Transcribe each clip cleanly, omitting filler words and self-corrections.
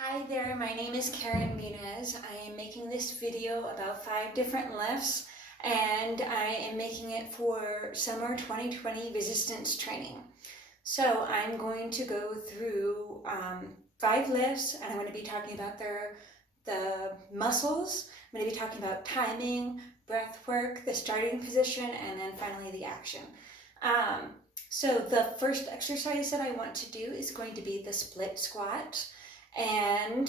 Hi there, my name is Karen Munez. I am making this video about 5 different lifts, and I am making it for summer 2020 resistance training. So I'm going to go through 5 lifts, and I'm going to be talking about the muscles. I'm going to be talking about timing, breath work, the starting position, and then finally the action. So the first exercise that I want to do is going to be the split squat. And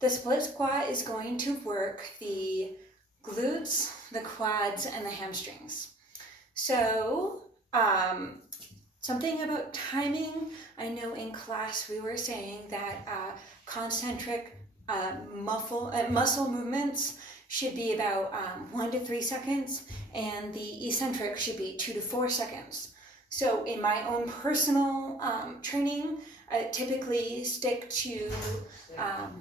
the split squat is going to work the glutes, the quads, and the hamstrings. So something about timing, I know in class we were saying that concentric muscle movements should be about 1 to 3 seconds, and the eccentric should be 2 to 4 seconds. So in my own personal training, I typically stick to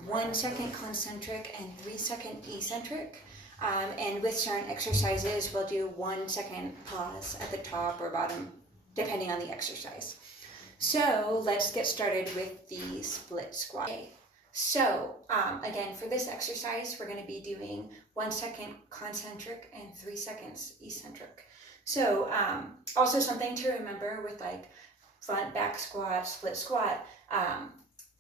1 second concentric and 3 second eccentric. And with certain exercises, we'll do 1 second pause at the top or bottom, depending on the exercise. So let's get started with the split squat. Okay. So again, for this exercise, we're going to be doing 1 second concentric and 3 seconds eccentric. So also something to remember with like front, back squat, split squat,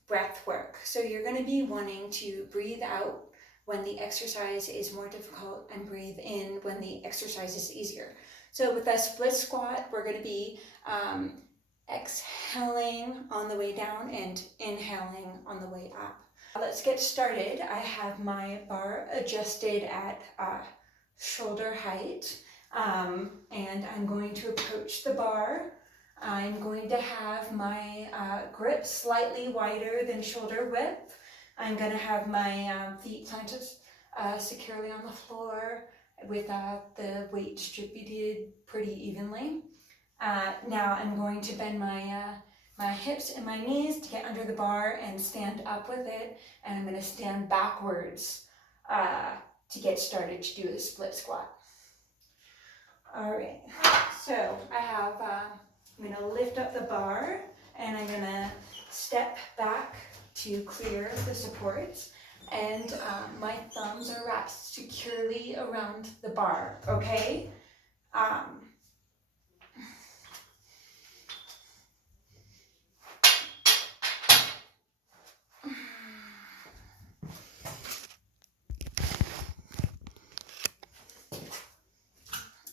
breath work. So you're going to be wanting to breathe out when the exercise is more difficult and breathe in when the exercise is easier. So with that split squat, we're going to be exhaling on the way down and inhaling on the way up. Let's get started. I have my bar adjusted at shoulder height, and I'm going to approach the bar. I'm going to have my grip slightly wider than shoulder width. I'm going to have my feet planted securely on the floor with the weight distributed pretty evenly. Now I'm going to bend my hips and my knees to get under the bar and stand up with it, and I'm going to stand backwards to get started to do a split squat. All right, so I have, I'm going to lift up the bar, and I'm going to step back to clear the supports, and my thumbs are wrapped securely around the bar, okay?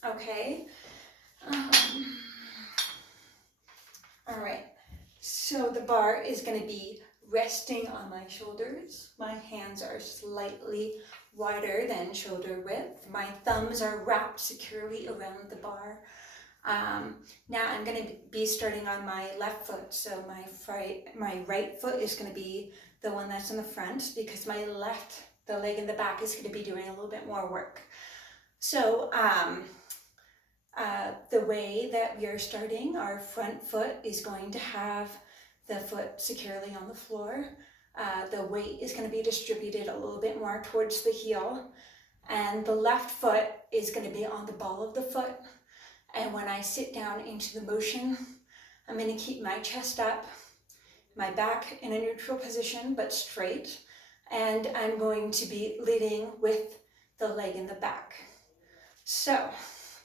Okay. All right. So the bar is going to be resting on my shoulders. My hands are slightly wider than shoulder width. My thumbs are wrapped securely around the bar. Now I'm going to be starting on my left foot. So my right foot is going to be the one that's in the front, because my left, the leg in the back, is going to be doing a little bit more work. So the way that we are starting, our front foot is going to have the foot securely on the floor. The weight is going to be distributed a little bit more towards the heel, and the left foot is going to be on the ball of the foot. And when I sit down into the motion, I'm going to keep my chest up, my back in a neutral position but straight, and I'm going to be leading with the leg in the back. So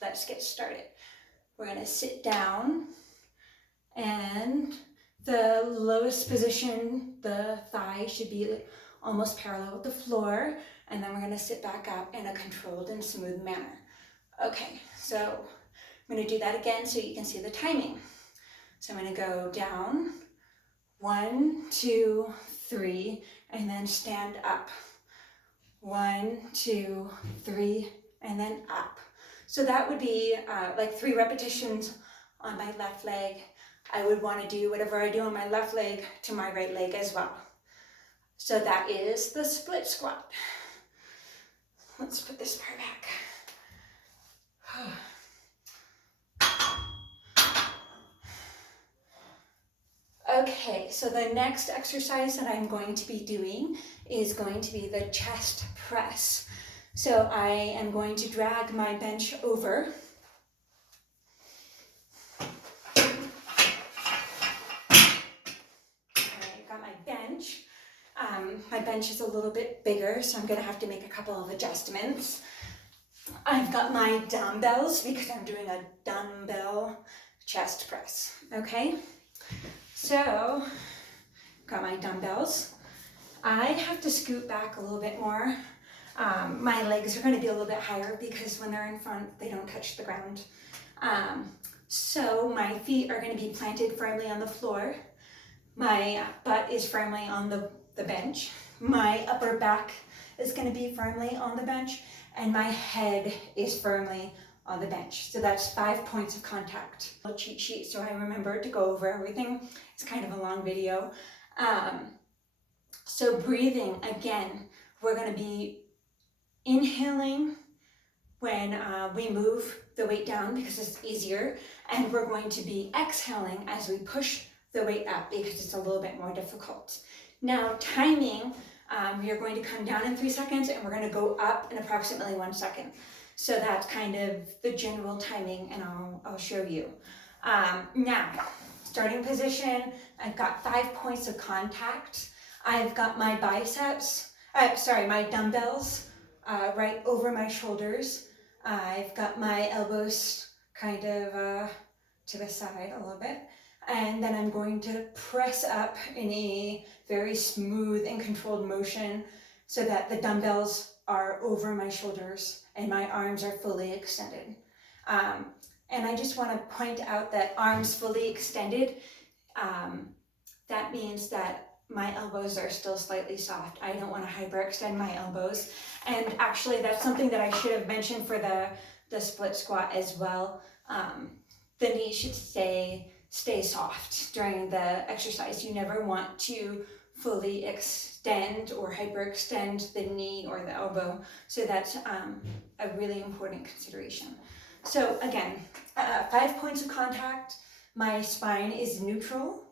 let's get started. We're going to sit down, and the lowest position, the thigh should be almost parallel with the floor, and then we're going to sit back up in a controlled and smooth manner. Okay, so I'm going to do that again so you can see the timing. So I'm going to go down, 1, 2, 3, and then stand up. 1, 2, 3, and then up. So that would be like 3 repetitions on my left leg. I would want to do whatever I do on my left leg to my right leg as well. So that is the split squat. Let's put this part back. Okay, so the next exercise that I'm going to be doing is going to be the chest press. So I am going to drag my bench over. I got my bench. bench. My bench is a little bit bigger, so I'm gonna have to make a couple of adjustments. I've got my dumbbells because I'm doing a dumbbell chest press, okay? So, got my dumbbells. I have to scoot back a little bit more. My legs are gonna be a little bit higher because when they're in front, they don't touch the ground. So my feet are gonna be planted firmly on the floor. My butt is firmly on the bench. My upper back is gonna be firmly on the bench, and my head is firmly on the bench. So that's 5 points of contact. A cheat sheet, so I remember to go over everything. It's kind of a long video. So breathing, again, we're gonna be inhaling when we move the weight down because it's easier, and we're going to be exhaling as we push the weight up because it's a little bit more difficult. Now, timing, you're going to come down in 3 seconds and we're going to go up in approximately 1 second. So that's kind of the general timing, and I'll show you. Now, starting position, I've got 5 points of contact. I've got my my dumbbells right over my shoulders. I've got my elbows kind of to the side a little bit. And then I'm going to press up in a very smooth and controlled motion so that the dumbbells are over my shoulders and my arms are fully extended. And I just want to point out that arms fully extended, that means that my elbows are still slightly soft. I don't want to hyperextend my elbows. And actually that's something that I should have mentioned for the split squat as well. The knee should stay soft during the exercise. You never want to fully extend or hyperextend the knee or the elbow. So that's a really important consideration. So again, 5 points of contact. My spine is neutral.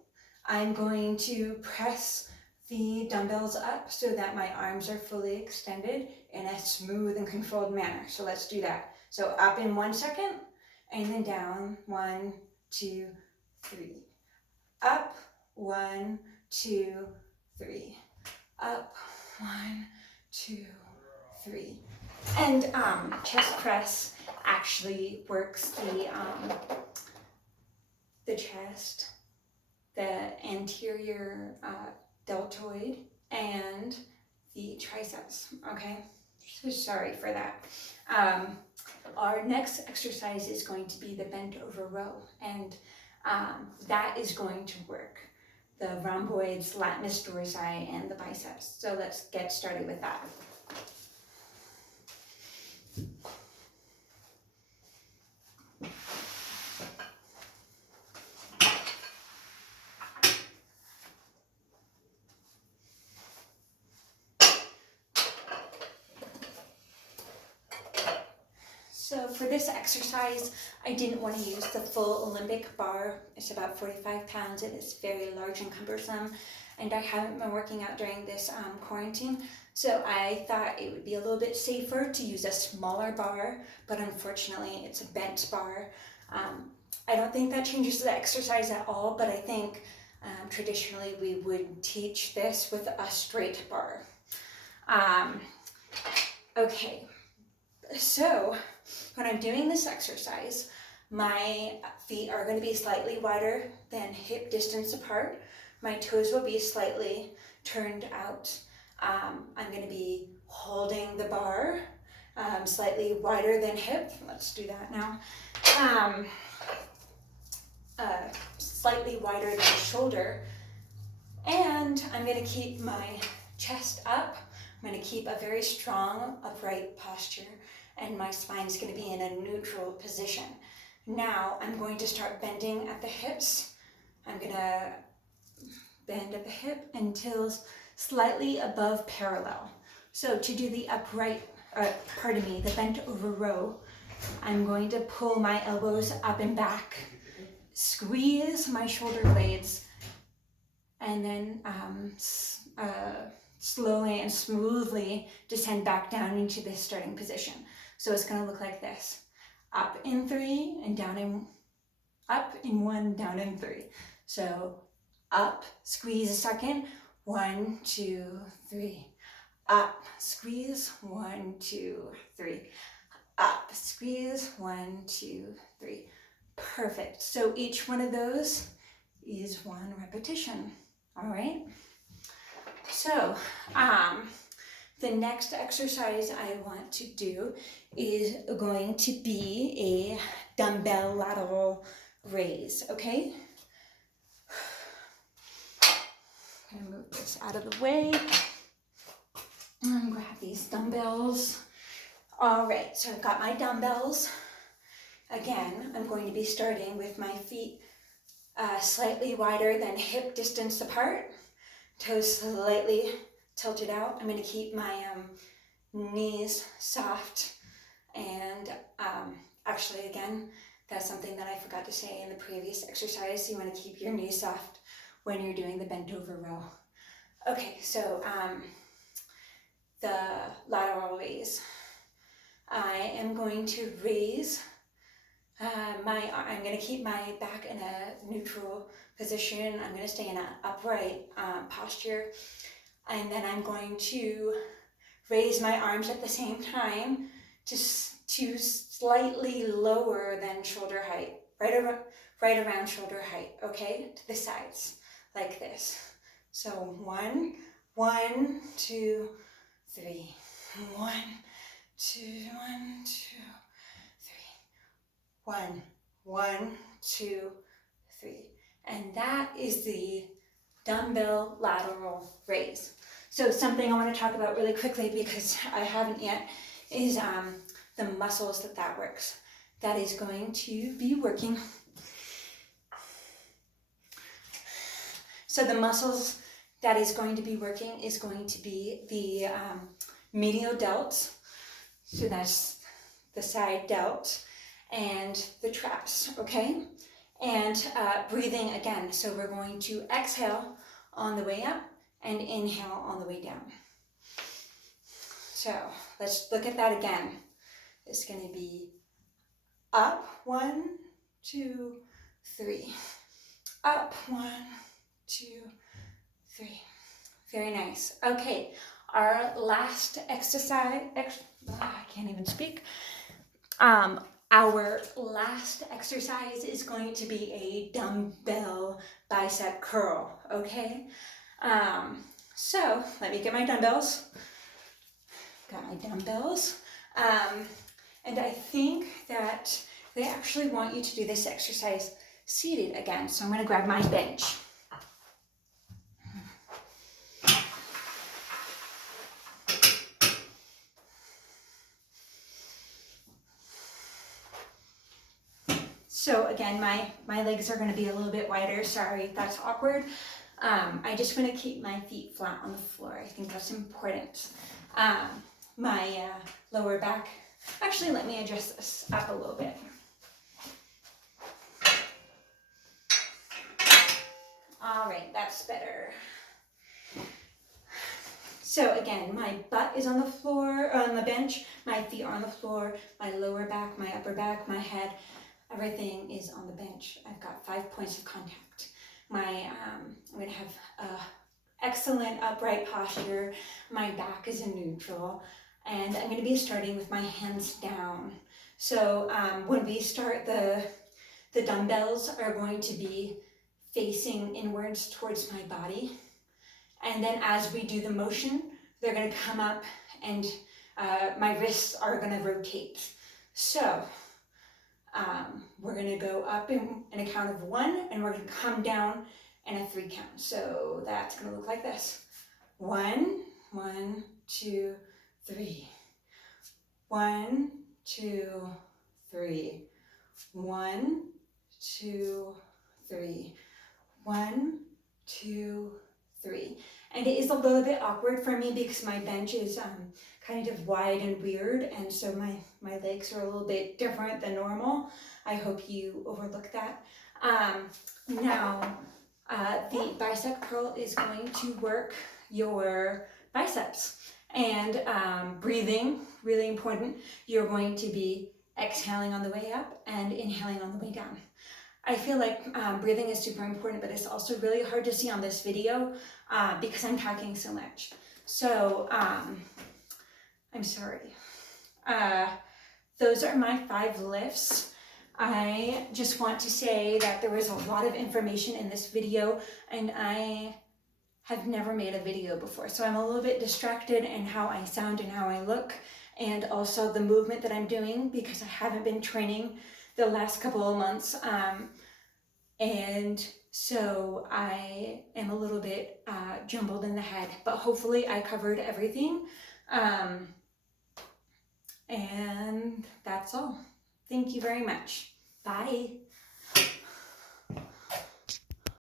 I'm going to press the dumbbells up so that my arms are fully extended in a smooth and controlled manner. So let's do that. So up in 1 second, and then down, 1, 2, 3. Up, 1, 2, 3. Up, 1, 2, 3. And chest press actually works the chest, the anterior deltoid, and the triceps, okay? So sorry for that. Our next exercise is going to be the bent over row, and that is going to work the rhomboids, latissimus dorsi, and the biceps. So let's get started with that. So for this exercise, I didn't want to use the full Olympic bar. It's about 45 pounds. It is very large and cumbersome, and I haven't been working out during this quarantine. So I thought it would be a little bit safer to use a smaller bar, but unfortunately it's a bent bar. I don't think that changes the exercise at all, but I think traditionally we would teach this with a straight bar. Okay, so when I'm doing this exercise, my feet are going to be slightly wider than hip distance apart. My toes will be slightly turned out. I'm going to be holding the bar slightly wider than hip. Let's do that now. Slightly wider than shoulder. And I'm going to keep my chest up. I'm going to keep a very strong, upright posture, and my spine is going to be in a neutral position. Now I'm going to start bending at the hips. I'm going to bend at the hip until slightly above parallel. So to do the the bent over row, I'm going to pull my elbows up and back, squeeze my shoulder blades, and then slowly and smoothly descend back down into this starting position. So it's going to look like this. Up in 3 and down in, up in 1, down in 3. So up, squeeze a second, 1, 2, 3. Up, squeeze, 1, 2, 3. Up, squeeze, 1, 2, 3. Perfect. So each one of those is 1 repetition. All right. So the next exercise I want to do is going to be a dumbbell lateral raise. Okay. I'm gonna move this out of the way and grab these dumbbells. All right, so I've got my dumbbells. Again, I'm going to be starting with my feet slightly wider than hip distance apart, toes slightly tilted out. I'm going to keep my knees soft, and actually, again, that's something that I forgot to say in the previous exercise. You want to keep your knees soft when you're doing the bent over row. Okay, so the lateral raise. I am going to raise I'm going to keep my back in a neutral position. I'm going to stay in an upright posture. And then I'm going to raise my arms at the same time to slightly lower than shoulder height, right around shoulder height, okay? To the sides, like this. So 1, 2, 3. 1, 2, 1, 2. 1, 2, 3. And that is the dumbbell lateral raise. So something I want to talk about really quickly, because I haven't yet, is the muscles that works. That is going to be working. So the muscles that is going to be working is going to be the medial delts. So that's the side delt. And the traps, okay? And breathing again. So we're going to exhale on the way up and inhale on the way down. So let's look at that again. It's going to be up, 1, 2, 3. Up, 1, 2, 3. Very nice. Okay, our last exercise, I can't even speak. Our last exercise is going to be a dumbbell bicep curl, okay? So let me get my dumbbells. Got my dumbbells. And I think that they actually want you to do this exercise seated again. So I'm going to grab my bench. So again, my legs are going to be a little bit wider. Sorry if that's awkward. I just want to keep my feet flat on the floor. I think that's important. My lower back. Actually, let me adjust this up a little bit. All right, that's better. So again, my butt is on the floor, on the bench. My feet are on the floor. My lower back, my upper back, my head. Everything is on the bench. I've got 5 points of contact. I'm going to have excellent upright posture. My back is in neutral. And I'm going to be starting with my hands down. So when we start, the dumbbells are going to be facing inwards towards my body. And then as we do the motion, they're going to come up and my wrists are going to rotate. So we're going to go up in a count of 1, and we're going to come down in a 3 count. So that's going to look like this. 1, 2, 3. 1, 2, 3. 1, 2, 3. 1, 2, 3. And it is a little bit awkward for me because my bench is kind of wide and weird, and so my legs are a little bit different than normal. I hope you overlook that. Now, the bicep curl is going to work your biceps. And breathing, really important. You're going to be exhaling on the way up and inhaling on the way down. I feel like breathing is super important, but it's also really hard to see on this video because I'm talking so much. So I'm sorry. Those are my 5 lifts. I just want to say that there was a lot of information in this video, and I have never made a video before, so I'm a little bit distracted in how I sound and how I look, and also the movement that I'm doing because I haven't been training the last couple of months, and so I am a little bit jumbled in the head, but hopefully I covered everything, and that's all. Thank you very much. Bye.